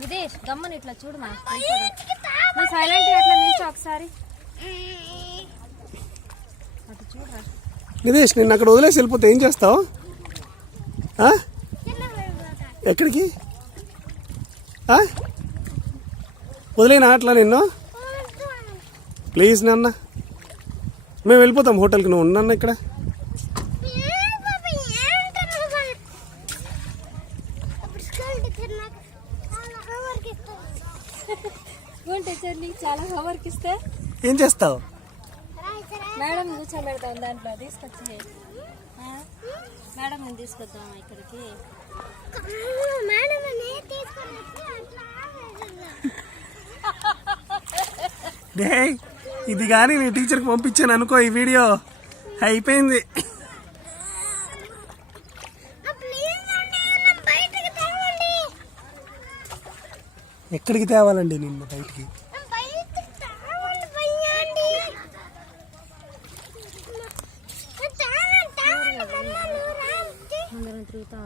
నిదేష్ గమ్మని ఇట్లా చూడు నువ్వు సైలెంట్ అట్లా నిల్చో ఒకసారి. అటు చూడరా నిదేష్, నిన్ను అక్కడ వదిలేసి వెళ్ళిపోతే ఏం చేస్తావు? ఎక్కడికి వదిలేనా అట్లా నిన్ను? ప్లీజ్ నాన్న, మేము వెళ్ళిపోతాం హోటల్కి. నువ్వు ఉన్నాన్న ఇక్కడ. చాలా హోంవర్క్ ఇస్తే ఏం చేస్తావు? మేడం కూర్చోబెడతాం దాంట్లో తీసుకొచ్చి. మేడం నేను తీసుకొద్దాం ఇక్కడికి. ఇది కానీ నీ టీచర్కి పంపించాను అనుకో, ఈ వీడియో అయిపోయింది. ఎక్కడికి తేవాలండి నిన్ను? బయటికి తిరుగుతా